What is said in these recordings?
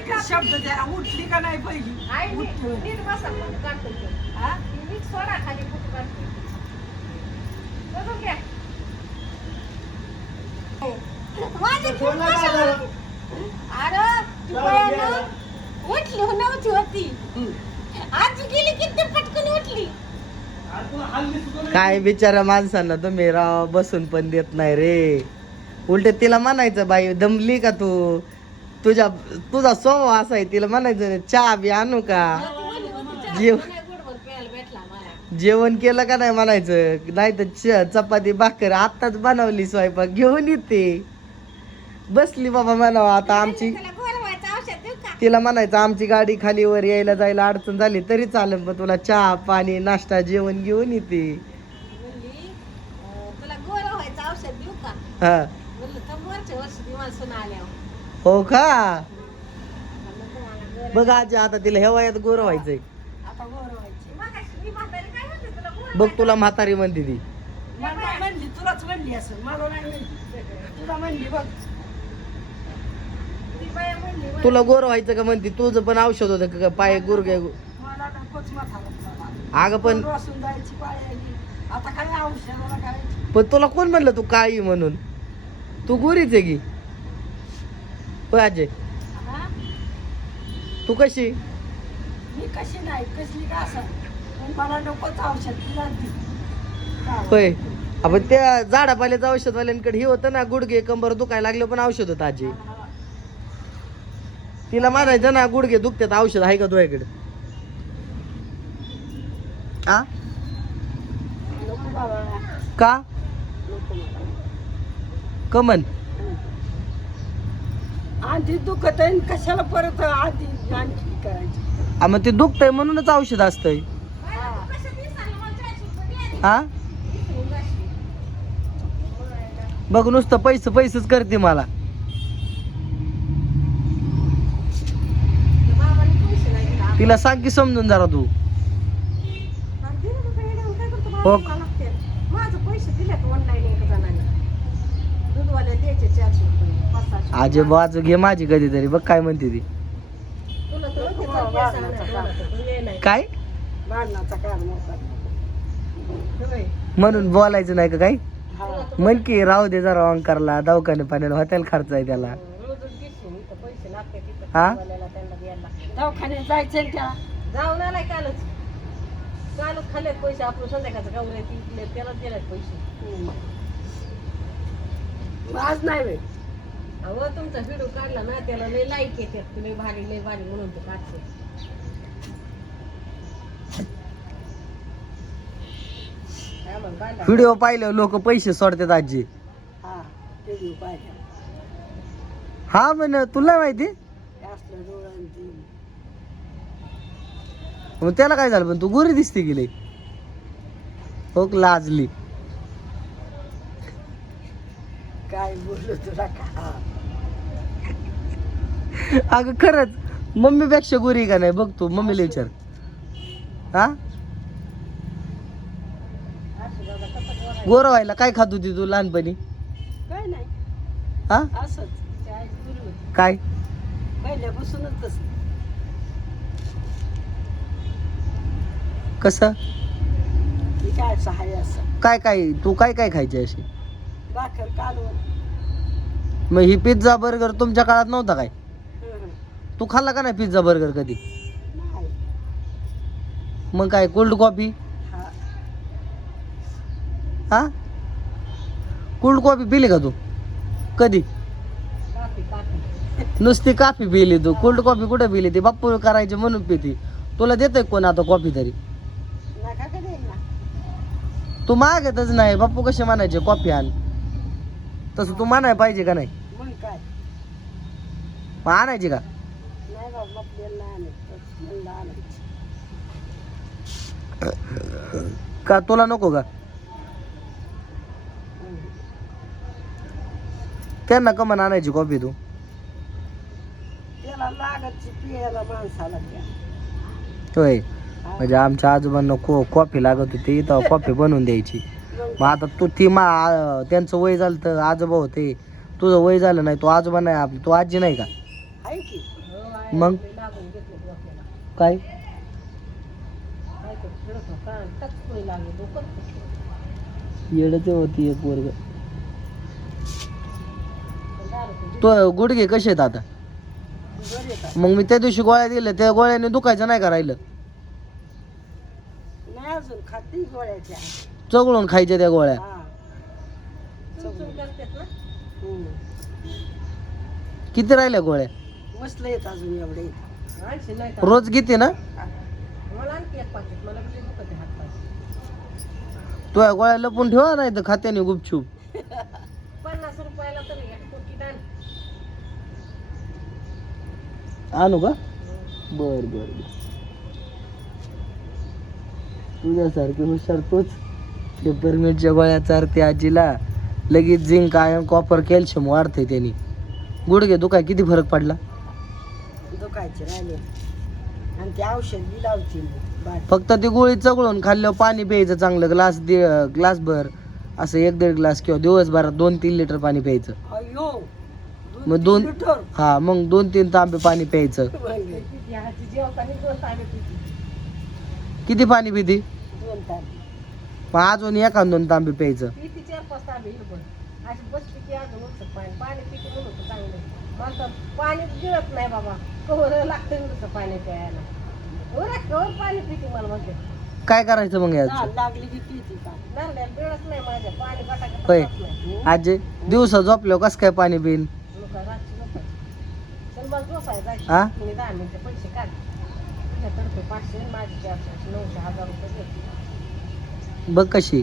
शब्द द्या उठली का नाही पहिली नीट बसा फोटो काढतो तो. हा नीट सोडा खाली फोटो काढतो बघून घ्या माझी फोन अरे ती बायानं उठली नव्हती होती आज गेली किती पटकन उठली काय बिचारा माणसांना तुम्ही राव बसून पण देत नाही रे. उलट तिला म्हणायचं बाई दमली का तू तुझा स्वभाव असा आहे तिला म्हणायचं चहा बी आणू का जेवण केलं का नाही म्हणायचं नाही तर चपाती भाकर आत्ताच बनवली स्वयंपाक घेऊन येते बसली बाबा म्हणावं आता आमची तिला म्हणायचं आमची गाडी खाली वर यायला जायला अडचण झाली तरी चालेल पण तुला चहा पाणी नाश्ता जेवण घेऊन येते हा हो का बघ आजी आता तिला ह्या वयात गोर व्हायचंय बघ तुला म्हातारी म्हणते ती म्हणली तुलाच म्हणली असं मला नाही म्हणली तुला म्हणली बघ तुला गोर व्हायचं का म्हणते तुझं पण औषध होतं का पाय गुरगे मला नकोच म्हातारा अगं पण बसून जायची पाय आली आता काय औषधाला करायची पण तुला कोण म्हणलं तू काळी म्हणून तू गोरीच आहे की होय अजय तू कशी मी कशी नाही कसली का असं पण मला नकोच औषध तुला दे. होय आपण त्या झाडापाल्याचं औषधवाल्यांकडे हे होतं ना गुडघे कंबर दुखायला लागलं पण औषध होतं आजी तिला म्हणायचं ना गुडघे दुखतात औषध आहे का तुझ्याकडे आ नको बाबा का नको मला कमन आधी दुखत आहे कशाला परत आधी आणखी करायची मग ते दुखतंय म्हणूनच औषध असतंय हा बघ नुसतं पैसेच करते मला तिला सांग की समजून जरा तू हो माझं पैसे दिलेत ऑनलाईन एका जणाने दूधवाल्या द्यायचे 400 रुपये 500 आजी बाजू घे माझी कधीतरी बघ काय म्हणते ती तुला तर माहिती आहे, पैसा आणायचा. काय भांडणाचा कारण होता म्हणून बोलायचं नाही का काय हा म्हण की राहू दे जरा अंकारला दवाखाने पाण्याला हॉटेल खर्च आहे त्याला रोजच घेशील इथं पैसे लागते तिथं हा? दूधवाल्याला त्यांना द्यायला लागते. दवाखान्यात जायचं ना त्याला जाऊन आलाय कालच खाल्लेत पैसे आपण संध्याकाळचं गावरे तिथले त्यालाच दिलेत पैसे आज नाही वेळ अहो तुमचा व्हिडिओ काढला ना त्याला लय लाईक येतात लय भारी म्हणून तो काढते काय म्हण बांधा. व्हिडिओ पाहिलं लोक पैसे सोडतात आजी हा ते देऊ पाहिजे हा म्हण तुला माहिती असलं डोळ्यांची मग त्याला काय झालं पण तू गोरी दिसते गेले हो लाजली काय बोललो तुला का अगं खरंच मम्मीपेक्षा गोरी का नाही बघ तू मम्मीला विचार हा गोर व्हायला काय खात होती तू लहानपणी काय नाही हा असंच काय बोललो काय पहिल्यापासूनच तसं कसं मी काय सहाय्य असं काय तू काय खायची अशी भाकर कालवण मग ही पिझ्झा बर्गर तुमच्या काळात नव्हता काय हं. तू खाल्ला का नाही पिझ्झा बर्गर कधी नाही मग काय कोल्ड कॉफी हा हा कोल्ड कॉफी पिली का तू कधी काफी नुसती कॉफी पिली तू कोल्ड कॉफी कुठे पिली ती बाप्पू करायची म्हणून पिती तुला देतोय कोण आता कॉफी तरी नका का देईल ना तू मागतच नाही बाप्पू कसे म्हणायचे कॉफी आण तसं तू म्हणाय पाहिजे का नाही मग काय मग आणायची का नाही बाबा आपल्याला नाही आणत म्हणलं आणायची का तुला नको का त्यांना कमान आणायची कॉफी तू त्याला लागतची पियाला माणसाला त्या होय म्हणजे आमच्या आजोबांना कॉफी लागत होती तर कॉफी बनवून द्यायची मग आता तू त्यांचं वय झालं तर आजोबा होते तुझं वय झालं नाही तू आजोबा नाही आपली तू आजी नाही का आहे की मग? लागून घेतलं डोक्याला. काय काय ते फिरत होता आणि टचकोई लागली डोकं फुटलं. येडच होती एक वर्ग. पण दारू पिली. तो गुडघे कसे आहेत आता? बरं येतात. मग मी त्या दिवशी गोळ्या दिल्या त्या गोळ्याने दुखायचं नाही का राहिलं? नाही अजून खाती गोळ्याच्या. चगळून खायच्या त्या गोळ्या. हा. चुन करतात ना. किती राहिल्या गोळ्या? मस्त येत अजून एवढे. आणखी नाही का? रोज किती ना? मला आणखी एक पाकिट. मला किती दुखत हात पाय. तो गोळ्या लपून ठेवा नाही तर खात्याने गुपचूप. 50 रुपयाला तरी एक कोटी दान. आणू का? बर बर बर. तुझ्यासारखी हुशार तोच. पेपरमिंटच्या गोळ्या चारते आजीला. लगेच झिंक आयर्न कॉपर कॅल्शियम वाढते त्यांनी. गुडघे दुखाय किती फरक पडला? दुखायचे राहिले आणि ते औषध बी लावतील बाट. फक्त ती गोळी चगळून खाल्ल्यावर पाणी प्यायचं चांगलं ग्लास भर असं 1-1.5 ग्लास किंवा दिवसभरात 2-3 लिटर पाणी प्यायचं. अयो मग 2 हा मग 2-3 तांबे पाणी प्यायचं. किती हाती जेवताना 2 तांबे पिती. किती पाणी पिती? 2 तास. मग अजून 1-2 तांबे प्यायचं. पिती 4-5 तांबे हिरबळ. अशी बसली की अजून उठत पाणी. पाणी पिती म्हणून होतं चांगलं. म्हणतात पाणी गिळत नाही बाबा. कवर लागतं नुसतं पाणी प्यायला. कवर पाणी पिती मला म्हणते. काय करायचं मग याचं? झाड लागली की पिती का? नारड्याला बिळत नाही माझ्या. पाणी बटाटा होय. खात नाही. आजी दिवसा झोपल्यावर कसं काय पाणी पिईन? लोक रातची झोपायची. चल मला झोपायला जायचं. हा? तुम्ही 10 मिनिटं पैसे काढ. तुझ्यातर्फे 500 माझे 400 900 1000 रुपये दे. बघ कशी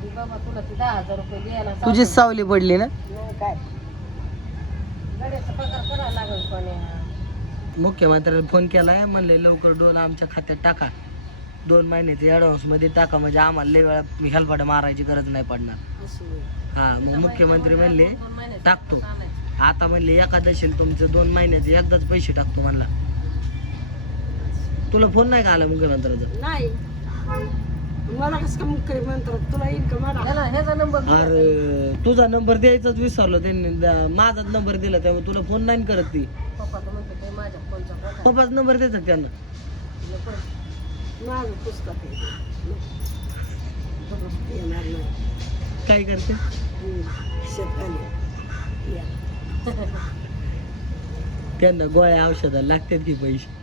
ती बाबा तुला ती 10,000 रुपये द्यायला तुझी सावली पडली ना. नाही काय गाड्याचा पगार करायला लागेल पण मुख्यमंत्र्याला फोन केलाय म्हणले लवकर डोन आमच्या खात्यात टाका. 2 महिन्याचे ऍडव्हान्स मध्ये टाका म्हणजे आम्हाला लय वेळा हेलपाट मारायची गरज नाही पडणार. असं हा मग मुख्यमंत्री म्हणले टाकतो. आता म्हणले एकादशीला तुमचे 2 महिन्याचे एकदाच पैसे टाकतो म्हणला. तुला फोन नाही का आला मुख्यमंत्र्याचा? नाही. मला कसं काय मुख्य म्हणतात तुला येईल का मला? ह्याचा नंबर अरे तुझा नंबर द्यायचाच विसरलो त्यांनी. माझाच नंबर दिला त्यामुळे तुला फोन नाही करत ती. पप्पा तर म्हणतो ते माझ्या फोनचा फोन पप्पाच नंबर द्यायचा त्यांना. माझं पुस्तक आहे. येणार नाही. काय करते? शेतकरी या. त्यांना गोळ्या औषधाला लागतात की पैसे.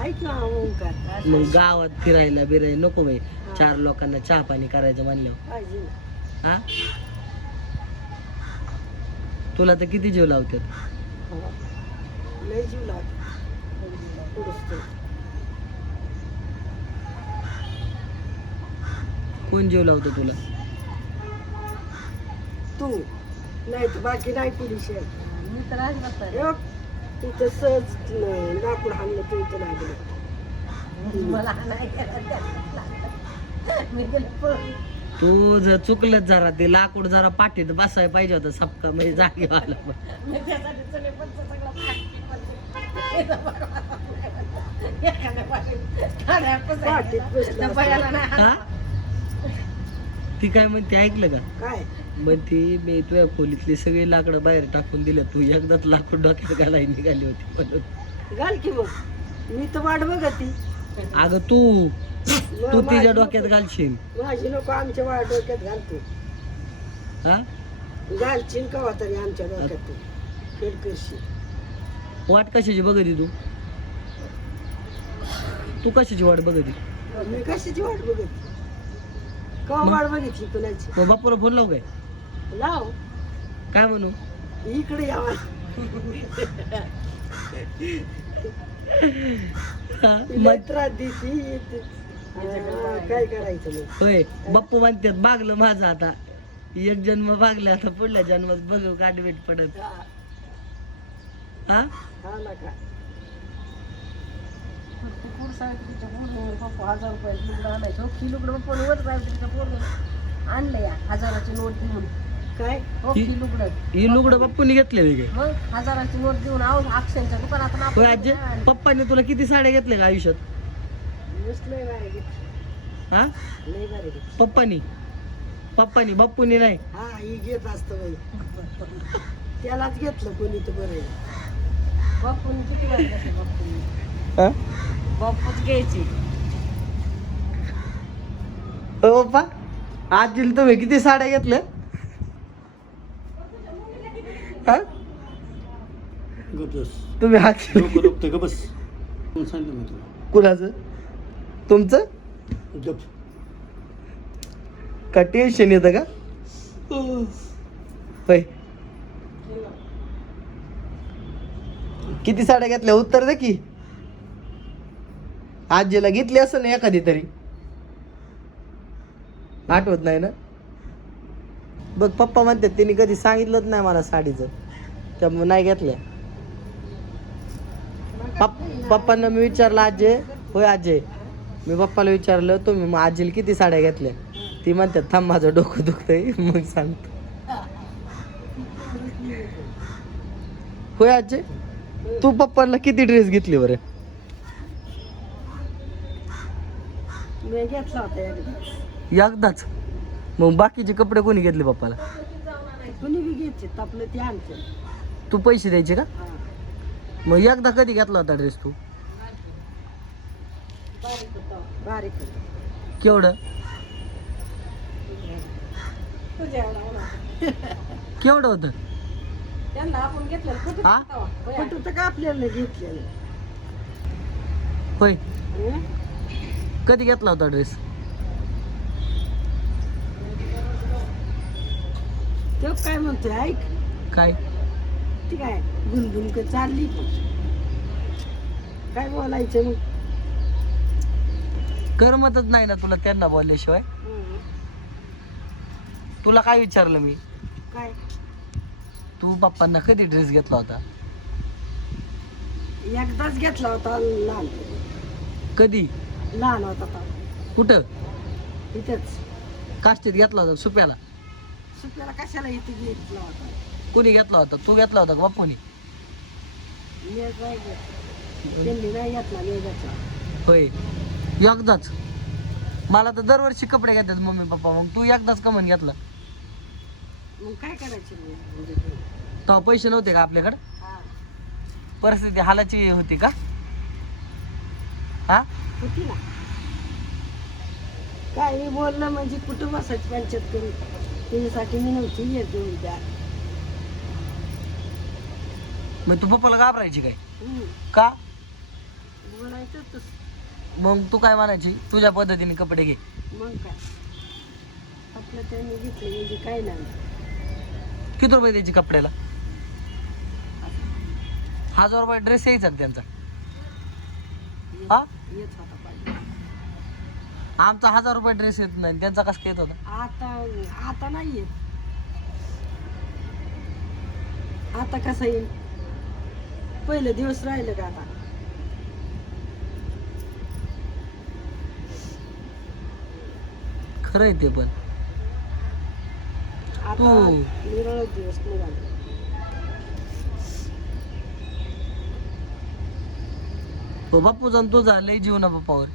आहे का ओंकार? मग गावात फिरायला बिरायला नको बाई. 4 लोकांना चहा पाणी करायचं म्हणल्यावर. पाहिजे ना. हा तुला तर किती जीव लावतात? हो. लय जीव लागतो. पुढचं. कोण जीव लावतो तुला? तू नाही तर बाकी नाही पुढे शेत. मी तर अजिबात नाही. हे बघ, तिथं सहज लाकूड हाणलं तू इथं लागलं. मला नाही मी गेले पळून. तू जर चुकलंच जरा ते लाकूड जरा पाठीत बसायला पाहिजे होतं सपका म्हणजे जागेवाला पण. मी त्यासाठी चणे पण सगळं पाठी एखाद्या पाठीत बसलं असतं. हा ती काय म्हणते ऐकलं का? काय म्हणते मी तुझ्या खोलीतली सगळी लाकडं बाहेर टाकून दिल्या. तू एकदाच लाकूड डोक्यात घालायला निघाली होती म्हणून. घाल की मग. मी तर वाट बघती. अगं तू तिच्या डोक्यात घालशील. माझी लोक आमच्या डोक्यात घालते. हा घालशील कवा तरी आमच्या डोक्यात तू. खेळ करशील. वाट कशाची बघती तू? तू कशाची वाट बघती? मी कशाची वाट बघत? कवा वाट बघितली कुणाची? मग बापूला फोन लाव काय? लाव. काय म्हणू? इकडे यावा. हा, तिला मग त्रास देती येते. काय करायचं मग? होय बाप्पू म्हणतात भागलं माझं आता. एक जन्म भागले आता पुढल्या जन्मात बघू गाठभेट पडत. हा हा ना का? पप्पा 1000 रुपये लुगडं आणायचं. की लुगडं पप्पा वर जायचं तिच्या पोरं आणलं या 1000ची नोट घेऊन. काय? हो की लुगडं. ही लुगडं बाप्पूनी घेतलेली काय? मग 1000ची नोट घेऊन आहो अक्षरच्या दुकानात होय आजी पप्पाने तुला किती साड्या घेतल्या का आयुष्यात? लय भारी घेतली. हा लय भारी घेतली. पप्पानी बाप्पूनी नाही. हा ही घेत असतं बाई. त्यालाच घेतलं कोणी तर बरं आहे. बापून किती घातले बापून हा? बापूच घ्यायची हो पप्पा आजीला तुम्ही किती साड्या घेतल्या हा? तुम्ही आजी कुणाचं तुमचं का टेन्शन येतं का होय किती साड्या घेतल्या उत्तर दे की आजीला घेतली असेल ना एखादी तरी आठवत नाही ना बघ पप्पा म्हणतात त्यांनी कधी सांगितलंच नाही मला साडीचं त्यामुळे नाही घेतल्या पप्पांना मी विचारलं आजे होय आजे मी पप्पाला विचारलं तुम्ही मग आजीला किती साड्या घेतल्या ती म्हणतात थांब माझं डोकं दुखतंय मग सांगतो होय आजे तू पप्पांना किती ड्रेस घेतली बरं मी घेतला होता एकदा एकदाच मग बाकीचे कपडे कोणी घेतले पप्पाला कुणी बी घ्यायचे आपलं ते आणते तू पैसे द्यायचे का हा मग एकदा कधी घेतला होता ड्रेस तू बारीक होतं. केवढं तुझ्या एवढा होता. केवढं होतं त्यांना आपण घेतलं कुठं हा? कुठं तर का आपल्याला घेतलेलं होय हं? कधी घेतला होता ड्रेस तो काय म्हणतोय ऐक काय ती काय गुणगुण का चालली पण काय बोलायचं मग करमतच नाही ना तुला त्यांना बोलल्याशिवाय हं. तुला काय विचारलं मी काय तू पप्पांना कधी ड्रेस घेतला होता एकदाच घेतला होता लहान कधी लहान होता तो कुठं इथेच काष्टीत घेतला होता सुप्याला सुट्याला कशाला इथे घेतला होता कुणी घेतला होता तू घेतला होता का बापूनी मी नाही घेतला त्यांनी नाही घेतला मी घेतला होय एकदाच मला तर दरवर्षी कपडे घेतात मम्मी पप्पा मग तू एकदाच का म्हणून घेतला मग काय करायचं मी म्हणजे तेव्हा पैसे नव्हते का आपल्याकडे हा परिस्थिती हालाची होती का हा होती ना काय मी बोललं म्हणजे कुटुंबासाठी पंचायत करू त्याच्यासाठी मी नव्हती येत घेऊन द्या मग तू पप्पाला घाबरायची काय का बोलायचं तस मग तू काय म्हणायची तुझ्या पद्धतीने कपडे घे मग काय आपलं त्यांनी घेतलं म्हणजे काय नाही किती रुपये द्यायची कपड्याला 1000 रुपये ड्रेस यायचा का त्यांचा हा येत होता पाहिजे आमचा 1000 रुपये ड्रेस येत नाही त्यांचा कसं येत होता आता नाही येत आता कसं येईल पहिलं दिवस राहिलं का आता खरं आहे ते पण आता निराळ दिवस निघाले हो बापूचा आणि तुझा लय जीव ना बाप्पावर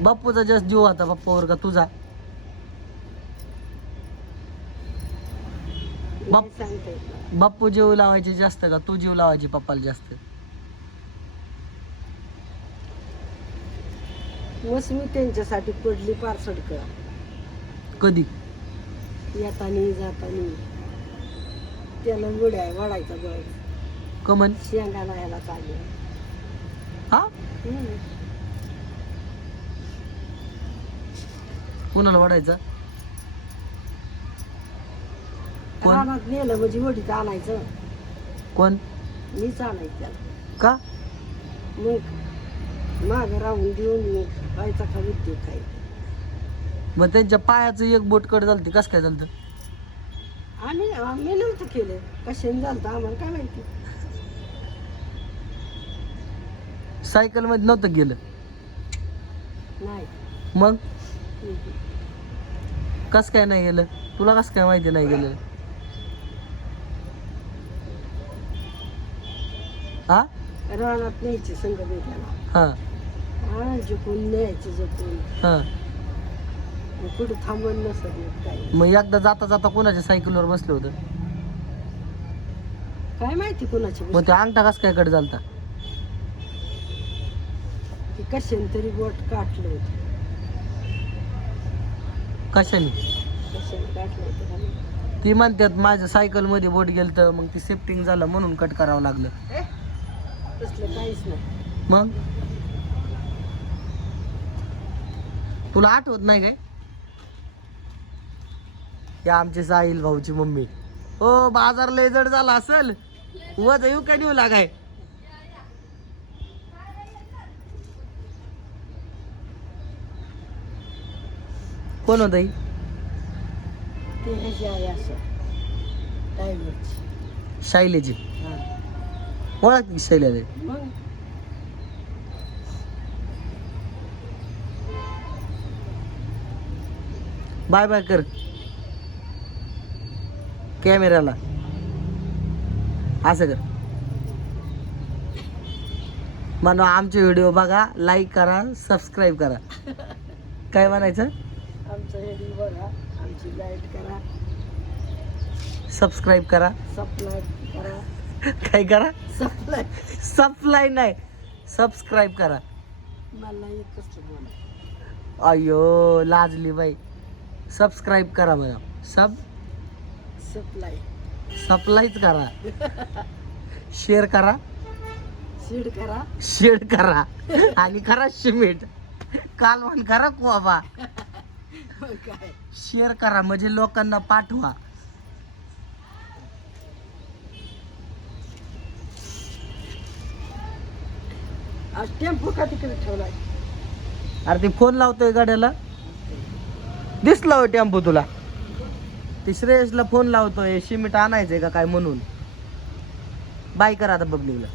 बापूचा जास्त जीव होता बाप्पावर का तुझा नाही सांगता येत नाही. बाप्पू जीव लावायचे जास्त का तू जीव लावायची पप्पाला जास्त मस्त मी त्यांच्यासाठी पडली पार सडक कधी येतानी जातानी त्याला उड्या वाढायचा बळ कमन शेंगाला ह्याला चालू हा कुणाला वाढायचा कोण रानात नेलं म्हणजे वडीत आणायचं कोण मीच आणायचं त्याला का मग माग राहून देऊन व्हायचा का विद्युत काय मग त्यांच्या पायाचं एक बोट कट झालं कसं काय झालं आम्ही नव्हतं केलं कशाने झालं आम्हाला काय माहिती सायकल मध्ये नव्हतं गेलं नाही मग कस काय नाही गेलं तुला कसं काय माहिती नाही गेलं हा रानात न्यायचे संघ भेटायला हा हा जपून न्यायचे जपून हा मग कुठं थांबून नसत काय मग एकदा जाता जाता कोणाच्या सायकलवर बसलं होतं काय माहिती कोणाची मग ते अंगठा कस काय कट झालता? की कशाने तरी बोट काटलं होतं. कशाने? कशाने काटलं होतं का नाही? ती म्हणतात माझ्या सायकल मध्ये बोट गेलं तर मग ती सेफ्टिंग झालं म्हणून कट करावं लागलं. तसलं काहीच नाही. मग तुला आठवत नाही काय? या आमची साहिल भाऊची मम्मी. ओ बाजार लय जड झाला असेल, वज येऊ का नेऊ लागाय? कोण होत? ते ह्याची आहे असं ड्रायव्हरची. शैलेची. हा ओळख शैलेची. मग बाय बाय कर कॅमेऱ्याला, असं कर. म्हणून आमचे व्हिडिओ बघा, लाईक करा, सबस्क्राईब करा. काय म्हणायचं? आमचं हे बघा, आमची लाईट करा, सबस्क्राईब करा. सप्लाय करा. काय करा? सप्लाय. सप्लाय नाही, सबस्क्राईब करा. मला येतच बोला. अयो लाजली बाई. सबस्क्राईब करा मला. सप्लाय. सप्लायच करा. शेअर करा, सीड करा. शेअर करा आणि करा शिमेट. कालवण करा बाबा. मग काय शेअर करा म्हणजे लोकांना पाठवा. आज टेम्पो का तिकडे ठेवलाय? अरे ते फोन लावतोय गाड्याला. दिसला हो टेम्पो तुला? ते श्रेयसला फोन लावतोय, शिमिट आणायचंय का काय म्हणून. बाय करा आता पब्लिकला.